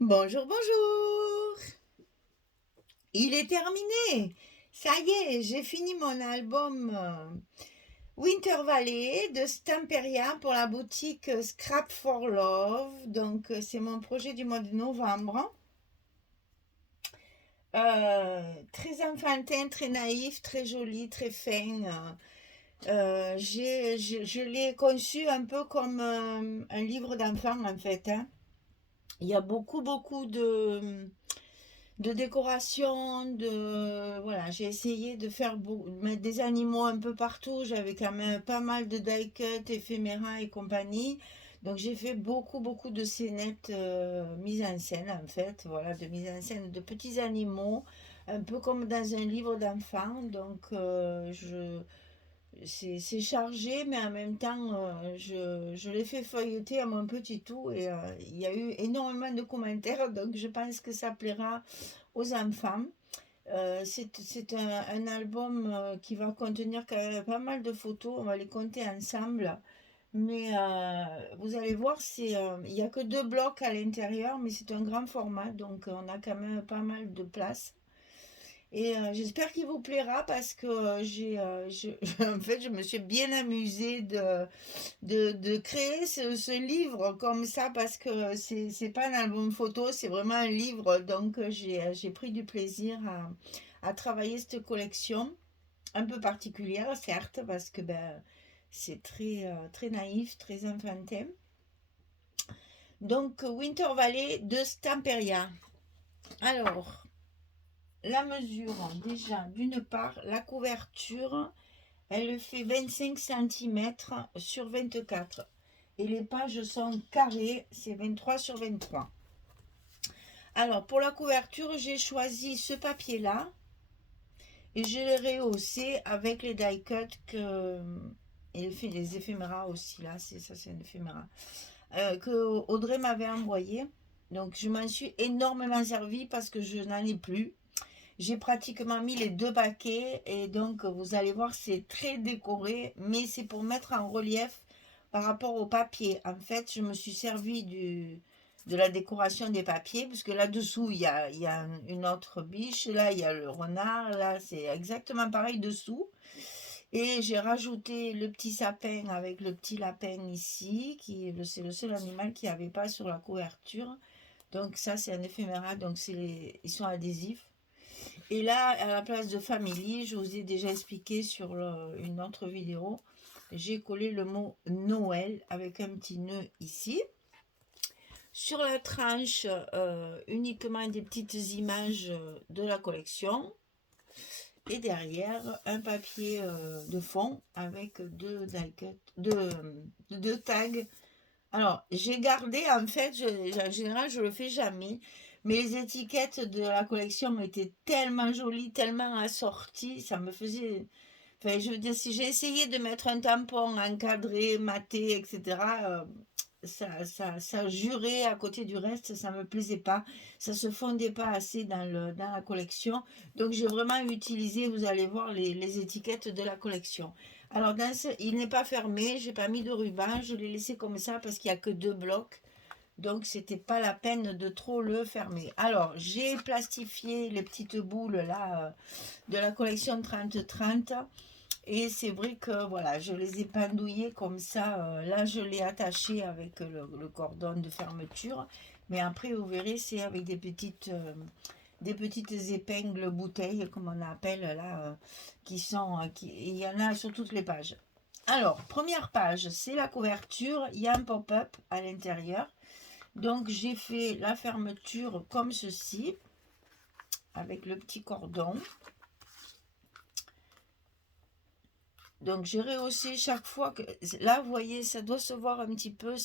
Bonjour, bonjour. Il est terminé. Ça y est, j'ai fini mon album Winter Valley de Stamperia pour la boutique Scrap for Love. Donc, c'est mon projet du mois de novembre. Très enfantin, très naïf, très joli, très fin. Je l'ai conçu un peu comme un livre d'enfant en fait, hein. Il y a beaucoup de décoration, voilà, j'ai essayé de faire mettre des animaux un peu partout. J'avais quand même pas mal de die-cut, éphéméra et compagnie. Donc j'ai fait beaucoup de scénettes mises en scène en fait, voilà, de mise en scène de petits animaux, un peu comme dans un livre d'enfant. Donc c'est chargé, mais en même temps, je l'ai fait feuilleter à mon petit tout et il y a eu énormément de commentaires, donc je pense que ça plaira aux enfants. C'est un album qui va contenir quand même pas mal de photos, on va les compter ensemble. Mais vous allez voir, il n'y a que deux blocs à l'intérieur, mais c'est un grand format, donc on a quand même pas mal de place. Et j'espère qu'il vous plaira parce que en fait, je me suis bien amusée de créer ce livre comme ça parce que c'est pas un album photo, c'est vraiment un livre. Donc j'ai pris du plaisir à travailler cette collection, un peu particulière certes, parce que ben, c'est très naïf, très enfantin. Donc Winter Valley de Stamperia. Alors, la mesure, déjà, d'une part, la couverture, elle fait 25 centimètres sur 24. Et les pages sont carrées, c'est 23 sur 23. Alors, pour la couverture, j'ai choisi ce papier-là et je l'ai rehaussé avec les die cut et les éphéméras aussi, là, c'est un éphéméra, que Audrey m'avait envoyé. Donc, je m'en suis énormément servi parce que je n'en ai plus. J'ai pratiquement mis les deux paquets et donc vous allez voir c'est très décoré mais c'est pour mettre en relief par rapport au papier. En fait je me suis servi de la décoration des papiers parce que là-dessous il y a une autre biche, là il y a le renard, là c'est exactement pareil dessous. Et j'ai rajouté le petit sapin avec le petit lapin ici, c'est le seul animal qui n'y avait pas sur la couverture. Donc ça c'est un éphéméra, donc ils sont adhésifs. Et là, à la place de Family, je vous ai déjà expliqué sur une autre vidéo, j'ai collé le mot Noël avec un petit nœud ici. Sur la tranche, uniquement des petites images de la collection. Et derrière, un papier de fond avec deux tags. Alors, j'ai gardé, en fait, en général, je le fais jamais, mais les étiquettes de la collection étaient tellement jolies, tellement assorties, ça me faisait... Enfin, je veux dire, si j'ai essayé de mettre un tampon encadré, maté, etc., ça jurait à côté du reste, ça me plaisait pas, ça se fondait pas assez dans la collection. Donc j'ai vraiment utilisé, vous allez voir, les étiquettes de la collection. Alors il n'est pas fermé, j'ai pas mis de ruban, je l'ai laissé comme ça parce qu'il n'y a que deux blocs. Donc c'était pas la peine de trop le fermer. Alors j'ai plastifié les petites boules là de la collection 30-30. Et c'est vrai que voilà, je les ai pendouillés comme ça. Là, je l'ai attaché avec le cordon de fermeture. Mais après, vous verrez, c'est avec des petites épingles bouteilles, comme on appelle là, il y en a sur toutes les pages. Alors, première page, c'est la couverture. Il y a un pop-up à l'intérieur. Donc, j'ai fait la fermeture comme ceci, avec le petit cordon. Donc j'ai rehaussé chaque fois que... Là, vous voyez, ça doit se voir un petit peu,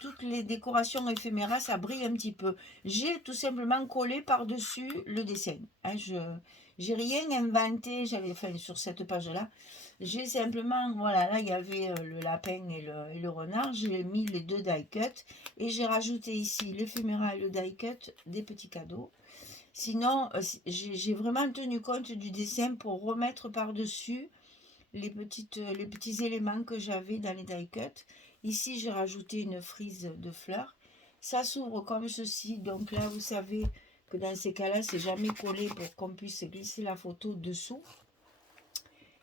toutes les décorations éphéméras, ça brille un petit peu. J'ai tout simplement collé par-dessus le dessin. Hein, j'ai rien inventé, enfin, sur cette page-là. J'ai simplement, voilà, là, il y avait le lapin et le renard. J'ai mis les deux die-cut et j'ai rajouté ici l'éphéméra et le die-cut des petits cadeaux. Sinon, j'ai vraiment tenu compte du dessin pour remettre par-dessus les petits éléments que j'avais dans les die cut. Ici, j'ai rajouté une frise de fleurs. Ça s'ouvre comme ceci. Donc là, vous savez que dans ces cas-là, c'est jamais collé pour qu'on puisse glisser la photo dessous.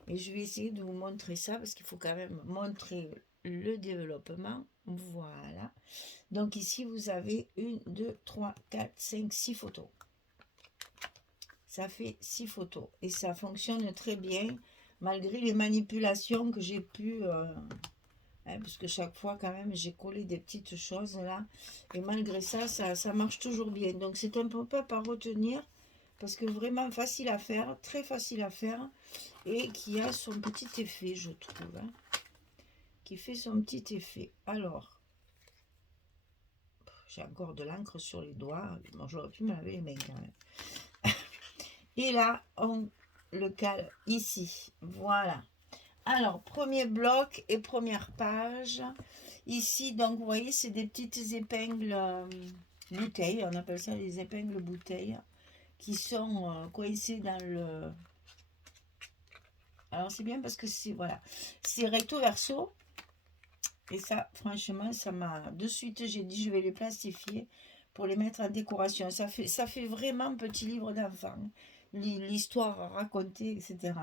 Et je vais essayer de vous montrer ça parce qu'il faut quand même montrer le développement. Voilà. Donc ici, vous avez 1, 2, 3, 4, 5, 6 photos. Ça fait 6 photos. Et ça fonctionne très bien, malgré les manipulations que j'ai pu... parce que chaque fois, quand même, j'ai collé des petites choses là. Et malgré ça, ça marche toujours bien. Donc c'est un pop-up à retenir. Parce que vraiment facile à faire, très facile à faire. Et qui a son petit effet, je trouve. Hein, qui fait son petit effet. Alors... J'ai encore de l'encre sur les doigts. Bon, j'aurais pu me laver les mains quand même. Et là, on le cale ici. Voilà. Alors, premier bloc et première page. Ici, donc, vous voyez, c'est des petites épingles bouteilles. On appelle ça les épingles bouteilles. Qui sont coincées dans le... Alors, c'est bien parce que c'est, voilà, c'est recto verso. Et ça, franchement, ça m'a... De suite, j'ai dit, je vais les plastifier pour les mettre en décoration. Ça fait vraiment petit livre d'enfant. L'histoire à raconter, etc.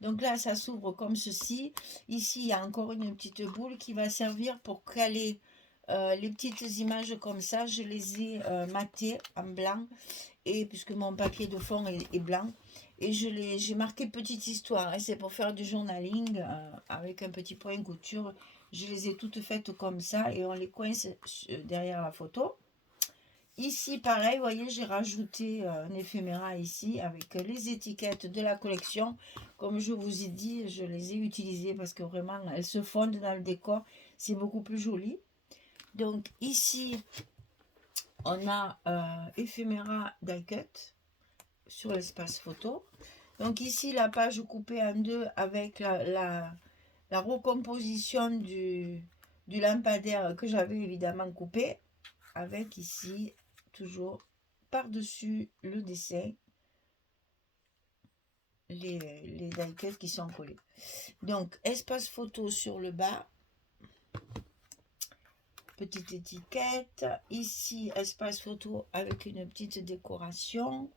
Donc là, ça s'ouvre comme ceci. Ici, il y a encore une petite boule qui va servir pour caler les petites images comme ça. Je les ai matées en blanc. Et puisque mon papier de fond est blanc. Et j'ai marqué petite histoire. Et c'est pour faire du journaling avec un petit point couture. Je les ai toutes faites comme ça et on les coince derrière la photo. Ici, pareil, vous voyez, j'ai rajouté un éphéméra ici avec les étiquettes de la collection. Comme je vous ai dit, je les ai utilisées parce que vraiment, elles se fondent dans le décor. C'est beaucoup plus joli. Donc ici, on a éphéméra die cut sur l'espace photo. Donc ici, la page coupée en deux avec la recomposition du lampadaire que j'avais évidemment coupé, avec ici, toujours par-dessus le dessin, les die cuts qui sont collés. Donc, espace photo sur le bas, petite étiquette. Ici, espace photo avec une petite décoration.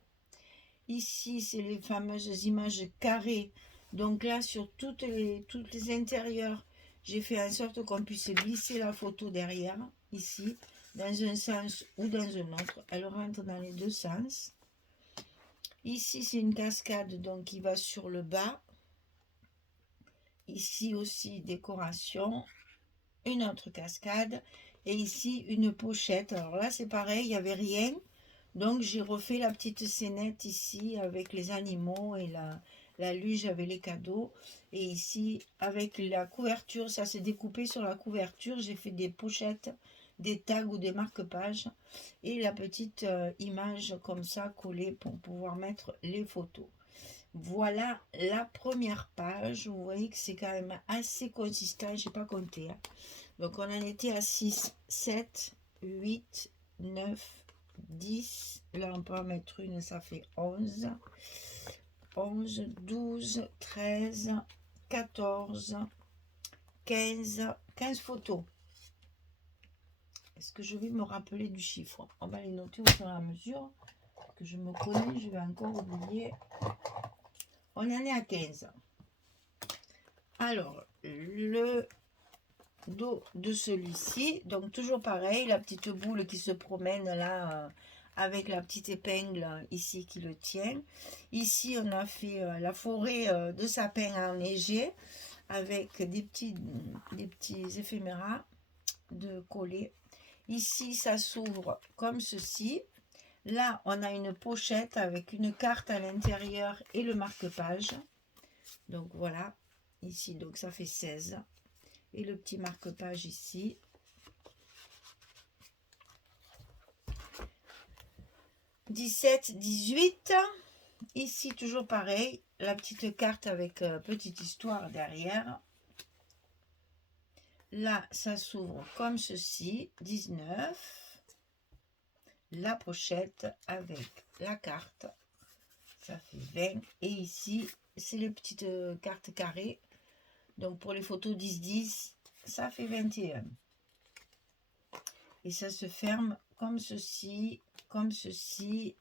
Ici, c'est les fameuses images carrées. Donc là, sur toutes les intérieurs, j'ai fait en sorte qu'on puisse glisser la photo derrière, ici, dans un sens ou dans un autre. Elle rentre dans les deux sens. Ici, c'est une cascade, donc qui va sur le bas. Ici aussi, décoration. Une autre cascade. Et ici, une pochette. Alors là, c'est pareil, il n'y avait rien. Donc, j'ai refait la petite scénette ici avec les animaux et la luge avec les cadeaux. Et ici, avec la couverture, ça s'est découpé sur la couverture. J'ai fait des pochettes, des tags ou des marque-pages. Et la petite image comme ça collée pour pouvoir mettre les photos. Voilà la première page. Vous voyez que c'est quand même assez consistant. Je n'ai pas compté. Hein. Donc, on en était à 6, 7, 8, 9, 10. Là, on peut en mettre une, ça fait 11. 11, 12, 13, 14, 15. 15 photos. Est-ce que je vais me rappeler du chiffre? On va les noter au fur et à mesure que je me connais. Je vais encore oublier. On en est à 15. Alors, le dos de celui-ci, donc toujours pareil, la petite boule qui se promène là avec la petite épingle ici qui le tient. Ici, on a fait la forêt de sapins enneigés avec des petits éphéméras de coller. Ici, ça s'ouvre comme ceci. Là, on a une pochette avec une carte à l'intérieur et le marque-page. Donc voilà, ici, donc ça fait 16. Et le petit marque-page ici. « 17, 18. Ici, toujours pareil, la petite carte avec petite histoire derrière. Là, ça s'ouvre comme ceci, 19. La pochette avec la carte, ça fait 20. Et ici, c'est les petites cartes carrées. Donc, pour les photos 10-10, ça fait 21. Et ça se ferme comme ceci, comme ceci,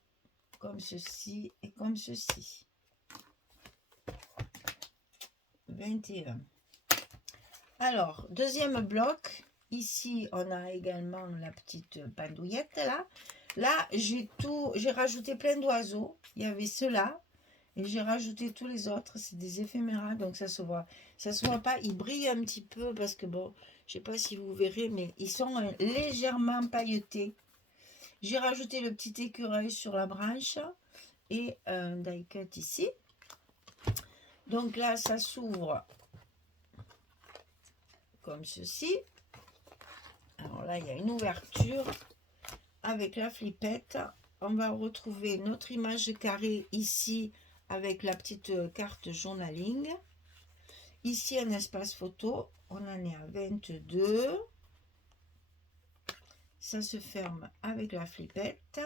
comme ceci et comme ceci. 21. Alors, deuxième bloc. Ici, on a également la petite pendouillette là. Là, j'ai rajouté plein d'oiseaux. Il y avait ceux-là. Et j'ai rajouté tous les autres. C'est des éphéméras, donc ça se voit. Ça se voit pas. Ils brillent un petit peu parce que bon, je sais pas si vous verrez, mais ils sont légèrement pailletés. J'ai rajouté le petit écureuil sur la branche et un die cut ici. Donc là, ça s'ouvre comme ceci. Alors là, il y a une ouverture avec la flippette. On va retrouver notre image carrée ici avec la petite carte journaling. Ici, un espace photo. On en est à 22. Ça se ferme avec la flippette.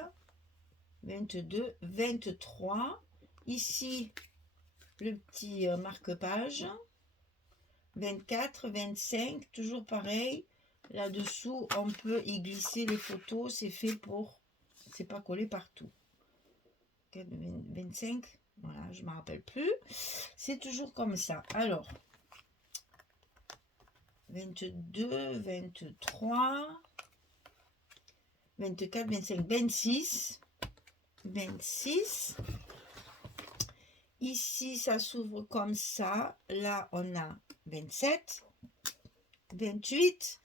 22, 23. Ici, le petit marque-page. 24, 25, toujours pareil. Là-dessous, on peut y glisser les photos. C'est fait pour... C'est pas collé partout. 25, voilà, je ne me rappelle plus. C'est toujours comme ça. Alors, 22, 23, 24, 25, 26. 26. Ici, ça s'ouvre comme ça. Là, on a 27, 28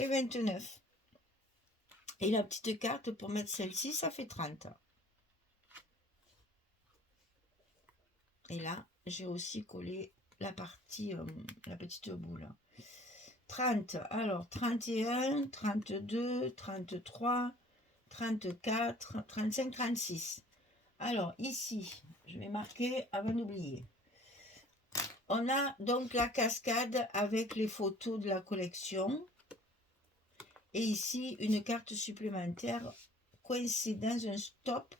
et 29. Et la petite carte pour mettre celle-ci, ça fait 30. Et là, j'ai aussi collé la partie, la petite boule. 30, alors 31, 32, 33, 34, 35, 36. Alors ici, je vais marquer avant d'oublier. On a donc la cascade avec les photos de la collection. Et ici, une carte supplémentaire coincée dans un stop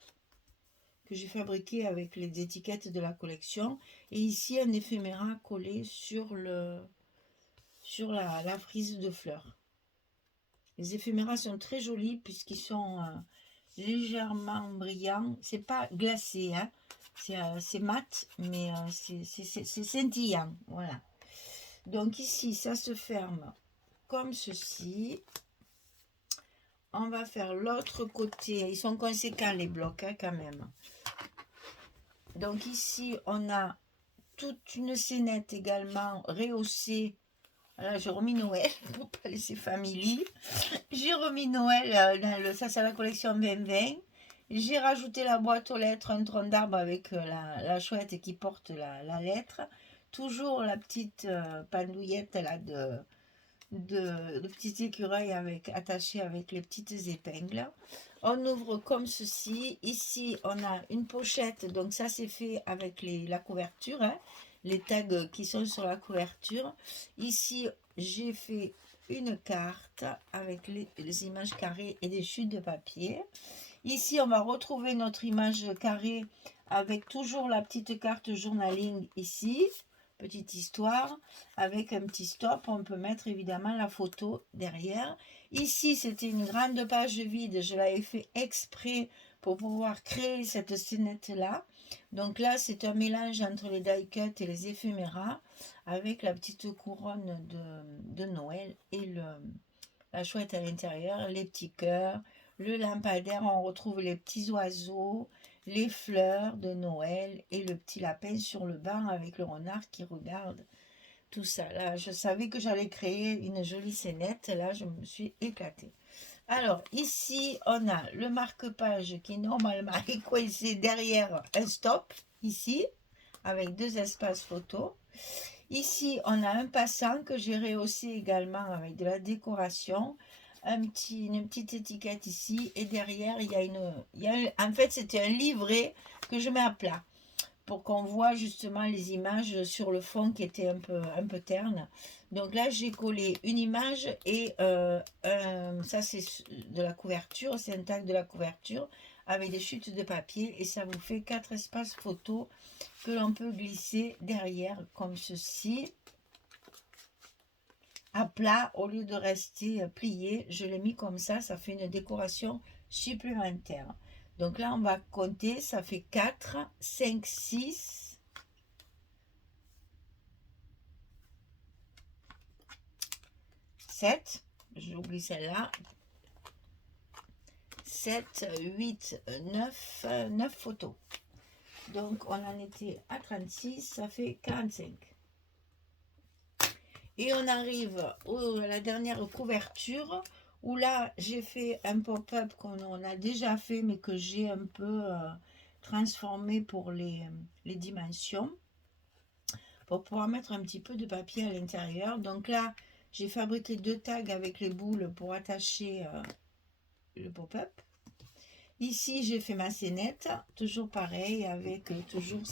que j'ai fabriqué avec les étiquettes de la collection. Et ici, un éphéméra collé sur la frise de fleurs. Les éphéméras sont très jolis puisqu'ils sont légèrement brillants. C'est pas glacé, hein. C'est mat, mais c'est scintillant. Voilà. Donc ici, ça se ferme comme ceci. On va faire l'autre côté. Ils sont conséquents les blocs, hein, quand même. Donc ici, on a toute une scénette également rehaussée. Là, j'ai remis Noël pour ne pas laisser famille. J'ai remis Noël, ça c'est la collection 2020. J'ai rajouté la boîte aux lettres, un tronc d'arbre avec la chouette qui porte la lettre. Toujours la petite pendouillette là de petits écureuils attachés avec les petites épingles. On ouvre comme ceci. Ici, on a une pochette. Donc ça, c'est fait avec la couverture, hein, les tags qui sont sur la couverture. Ici, j'ai fait une carte avec les images carrées et des chutes de papier. Ici, on va retrouver notre image carrée avec toujours la petite carte journaling ici. Petite histoire, avec un petit stop, on peut mettre évidemment la photo derrière. Ici, c'était une grande page vide, je l'avais fait exprès pour pouvoir créer cette scénette-là. Donc là, c'est un mélange entre les die cut et les éphéméras, avec la petite couronne de Noël et la chouette à l'intérieur, les petits cœurs, le lampadaire, on retrouve les petits oiseaux, les fleurs de Noël et le petit lapin sur le banc avec le renard qui regarde tout ça. Là, je savais que j'allais créer une jolie scénette. Là, je me suis éclatée. Alors, ici, on a le marque-page qui normalement est coincé derrière un stop, ici, avec 2 espaces photos. Ici, on a un passant que j'ai rehaussé également avec de la décoration. Une petite étiquette ici. Et derrière, en fait, c'était un livret que je mets à plat pour qu'on voit justement les images sur le fond qui étaient un peu ternes. Donc là, j'ai collé une image et ça, c'est de la couverture. C'est un tag de la couverture avec des chutes de papier. Et ça vous fait 4 espaces photos que l'on peut glisser derrière comme ceci. à plat au lieu de rester plié. Je l'ai mis comme ça fait une décoration supplémentaire. Donc là, on va compter, ça fait 4, 5, 6, 7, j'oublie celle-là, 7, 8, 9 photos. Donc, on en était à 36, ça fait 45. Et on arrive à la dernière couverture, où là, j'ai fait un pop-up qu'on a déjà fait, mais que j'ai un peu transformé pour les dimensions, pour pouvoir mettre un petit peu de papier à l'intérieur. Donc là, j'ai fabriqué 2 tags avec les boules pour attacher le pop-up. Ici, j'ai fait ma scénette, toujours pareil, avec toujours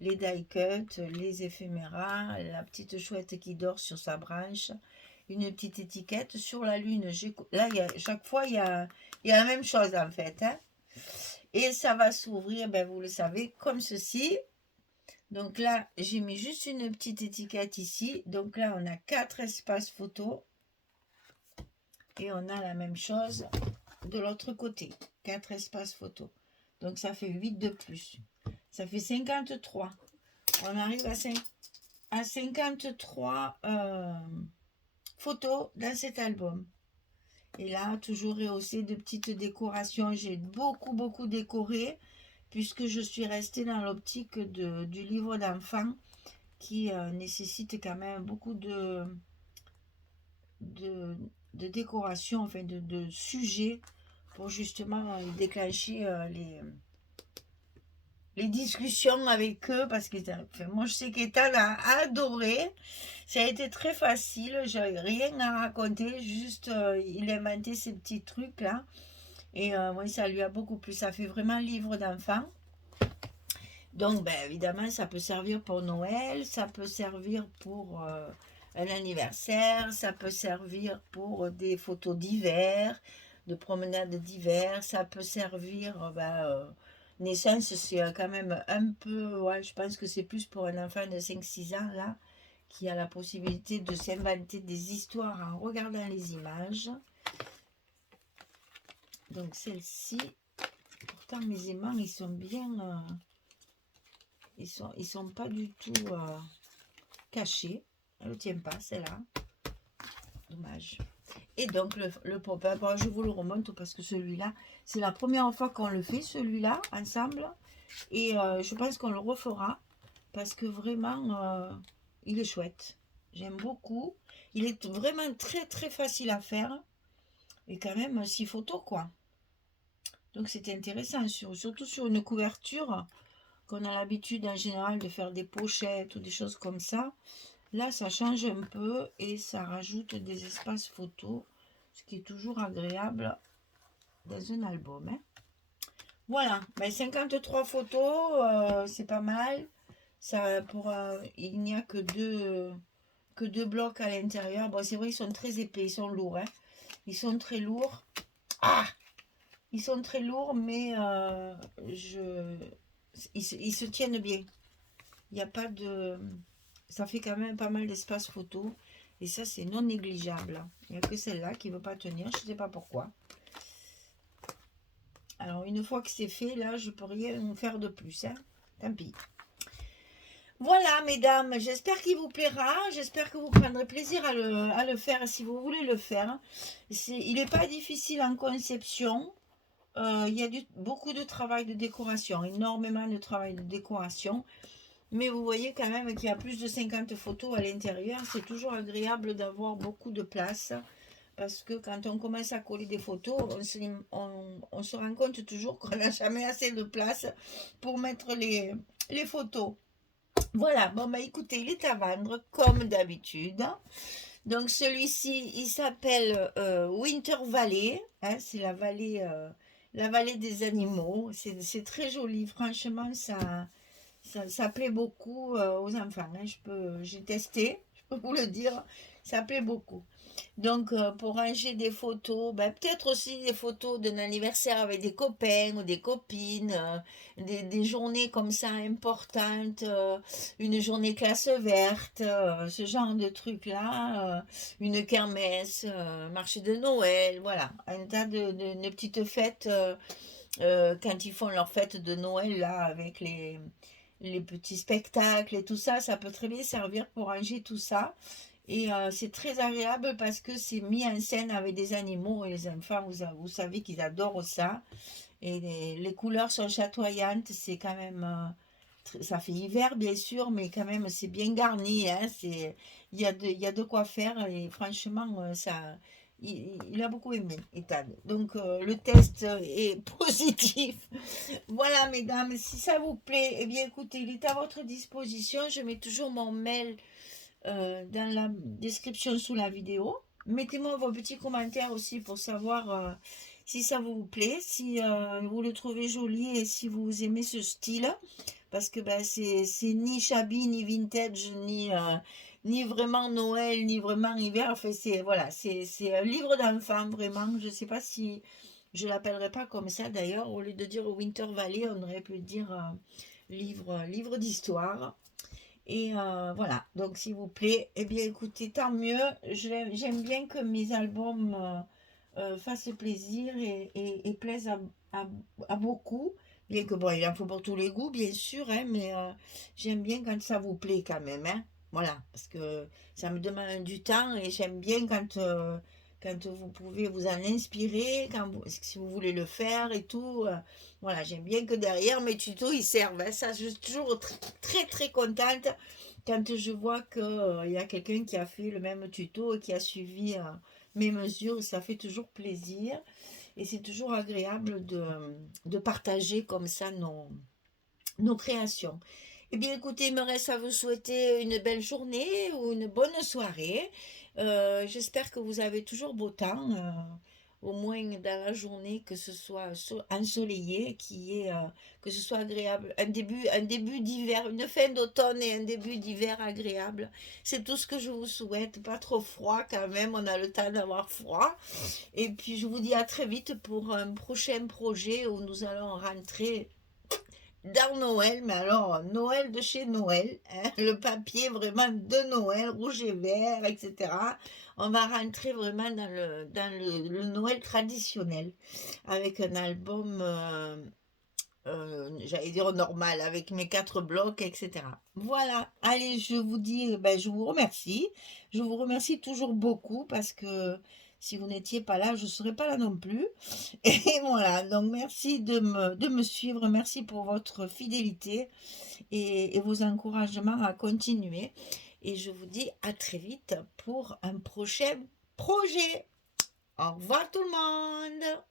les die cuts, les éphéméras, la petite chouette qui dort sur sa branche, une petite étiquette. Sur la lune, là, chaque fois, il y a la même chose en fait. Hein. Et ça va s'ouvrir, ben, vous le savez, comme ceci. Donc là, j'ai mis juste une petite étiquette ici. Donc là, on a 4 espaces photos. Et on a la même chose de l'autre côté. 4 espaces photos. Donc ça fait 8 de plus. Ça fait 53. On arrive à 53 photos dans cet album. Et là, toujours rehaussé de petites décorations. J'ai beaucoup décoré puisque je suis restée dans l'optique du livre d'enfant qui nécessite quand même beaucoup de décoration, enfin de sujets pour justement déclencher les discussions avec eux, parce que enfin, moi je sais qu'Ethan a adoré, ça a été très facile, j'avais rien à raconter, juste il a inventé ces petits trucs là, et moi ça lui a beaucoup plu, ça fait vraiment livre d'enfant. Donc ben, évidemment ça peut servir pour Noël, ça peut servir pour un anniversaire, ça peut servir pour des photos d'hiver, de promenades d'hiver, ça peut servir, naissance c'est quand même un peu, ouais, je pense que c'est plus pour un enfant de 5-6 ans là, qui a la possibilité de s'inventer des histoires en regardant les images. Donc celle-ci, pourtant mes aimants ils sont bien, ils sont pas du tout cachés, elle ne tient pas celle-là, dommage. Et donc le pop-up, je vous le remonte parce que celui-là, c'est la première fois qu'on le fait, celui-là, ensemble. Et je pense qu'on le refera parce que vraiment, il est chouette. J'aime beaucoup. Il est vraiment très facile à faire. Et quand même 6 photos, quoi. Donc c'est intéressant, surtout sur une couverture qu'on a l'habitude en général de faire des pochettes ou des choses comme ça. Là, ça change un peu et ça rajoute des espaces photos, ce qui est toujours agréable dans un album. Hein. Voilà, 53 photos, c'est pas mal. Ça, il n'y a que deux blocs à l'intérieur. Bon, c'est vrai, ils sont très épais, ils sont lourds. Hein. Ils sont très lourds. Ah! Ils sont très lourds, mais ils se tiennent bien. Il n'y a pas de... Ça fait quand même pas mal d'espace photo. Et ça, c'est non négligeable. Il n'y a que celle-là qui ne veut pas tenir. Je ne sais pas pourquoi. Alors, une fois que c'est fait, là, je ne peux rien faire de plus. Hein. Tant pis. Voilà, mesdames. J'espère qu'il vous plaira. J'espère que vous prendrez plaisir à le faire si vous voulez le faire. Il n'est pas difficile en conception. Il y a beaucoup de travail de décoration. Énormément de travail de décoration. Mais vous voyez quand même qu'il y a plus de 50 photos à l'intérieur. C'est toujours agréable d'avoir beaucoup de place. Parce que quand on commence à coller des photos, on se rend compte toujours qu'on n'a jamais assez de place pour mettre les photos. Voilà, bon bah écoutez, il est à vendre comme d'habitude. Donc celui-ci, il s'appelle Winter Valley. Hein, c'est la vallée des animaux. C'est très joli, franchement, ça plaît beaucoup aux enfants. Hein. J'ai testé, je peux vous le dire, ça plaît beaucoup. Donc, pour ranger des photos, ben, peut-être aussi des photos d'un anniversaire avec des copains ou des copines, des journées comme ça importantes, une journée classe verte, ce genre de trucs-là, une kermesse, marché de Noël, voilà, un tas de petites fêtes quand ils font leur fête de Noël là avec les petits spectacles et tout ça, ça peut très bien servir pour ranger tout ça. Et c'est très agréable parce que c'est mis en scène avec des animaux et les enfants, vous savez qu'ils adorent ça. Et les couleurs sont chatoyantes, c'est quand même... ça fait hiver bien sûr, mais quand même c'est bien garni, hein, il y a de quoi faire et franchement, il a beaucoup aimé, Ethan. Donc le test est positif. Voilà, mesdames, si ça vous plaît, eh bien écoutez, il est à votre disposition. Je mets toujours mon mail dans la description sous la vidéo. Mettez-moi vos petits commentaires aussi pour savoir si ça vous plaît, si vous le trouvez joli et si vous aimez ce style. Parce que ben, c'est ni shabby, ni vintage, ni vraiment Noël, ni vraiment hiver. Enfin, voilà, c'est un livre d'enfant, vraiment. Je ne sais pas si je l'appellerai pas comme ça d'ailleurs. Au lieu de dire Winter Valley, on aurait pu dire livre d'histoire. Et voilà, donc s'il vous plaît, eh bien écoutez, tant mieux. J'aime bien que mes albums fassent plaisir et plaisent à, à beaucoup. Bien que bon, il en faut pour tous les goûts, bien sûr, hein, mais j'aime bien quand ça vous plaît quand même. Hein. Voilà, parce que ça me demande du temps et j'aime bien quand vous pouvez vous en inspirer, si vous voulez le faire et tout. Voilà, j'aime bien que derrière mes tutos, ils servent. Hein. Ça, je suis toujours très, très contente quand je vois qu'il y a quelqu'un qui a fait le même tuto et qui a suivi mes mesures. Ça fait toujours plaisir et c'est toujours agréable de partager comme ça nos créations. Eh bien, écoutez, il me reste à vous souhaiter une belle journée ou une bonne soirée. J'espère que vous avez toujours beau temps, au moins dans la journée, que ce soit ensoleillé, que ce soit agréable. Un début d'hiver, une fin d'automne et un début d'hiver agréable. C'est tout ce que je vous souhaite. Pas trop froid quand même, on a le temps d'avoir froid. Et puis, je vous dis à très vite pour un prochain projet où nous allons rentrer dans Noël, mais alors Noël de chez Noël, hein, le papier vraiment de Noël, rouge et vert, etc. On va rentrer vraiment le Noël traditionnel avec un album, j'allais dire normal, avec mes 4 blocs, etc. Voilà, allez, je vous dis, ben, je vous remercie. Je vous remercie toujours beaucoup parce que si vous n'étiez pas là, je ne serais pas là non plus. Et voilà, donc merci de me suivre, merci pour votre fidélité et vos encouragements à continuer. Et je vous dis à très vite pour un prochain projet. Au revoir tout le monde.